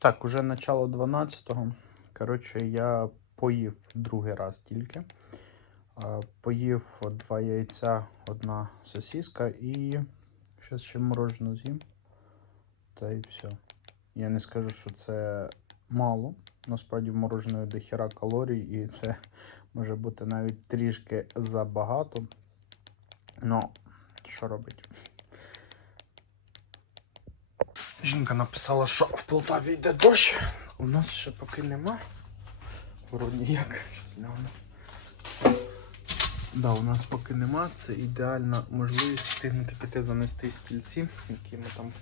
Так, уже начало 12-го. Коротше, я поїв другий раз тільки. Поїв два яйця, одна сосиска і зараз ще морожену з'їм. Та і все. Я не скажу, що це мало. Насправді в мороженої до хіра калорій, і це може бути навіть трішки забагато. Ну, що робити? Жінка написала, що в Полтаві йде дощ. У нас ще поки нема. Вроді як. Да, у нас поки нема. Це ідеальна можливість встигнути піти занести стільці, які ми там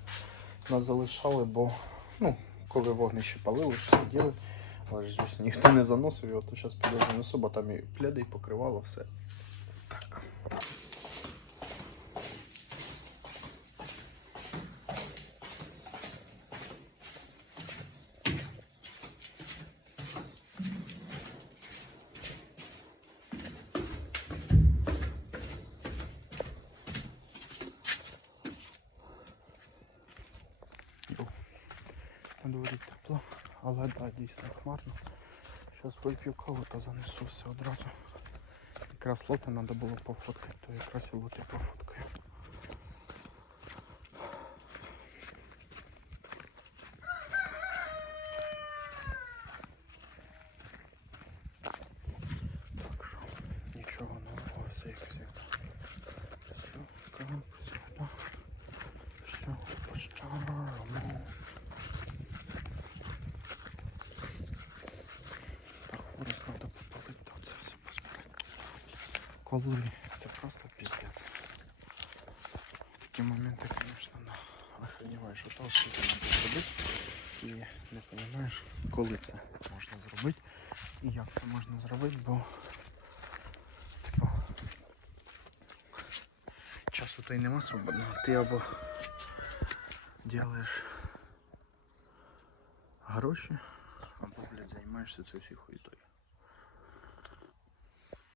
нас залишали, бо ну, коли вогнище палили, що сиділи. Але ж, звісно, ніхто не заносив його, то зараз піду занесу, бо там і пляди, і покривало все. Так. На дворі тепло, але да, дійсно хмарно. Зараз вип'ю каву та занесу все одразу. Якраз лоти треба було пофоткати, то якраз і лоти пофоткаю. Так що, нічого нового, все як все. Все, як завжди. Все по-старому. Так, хворост треба попалити, та це все позбирати. Коли це просто піздець. В такі моменти, звісно, да. охреніваєш от того, скільки треба зробити. І не розумієш, коли це можна зробити і як це можна зробити, бо типу часу то й нема свободного. Ти або делаєш гроші, або, блядь, займаєшся цією хуйною.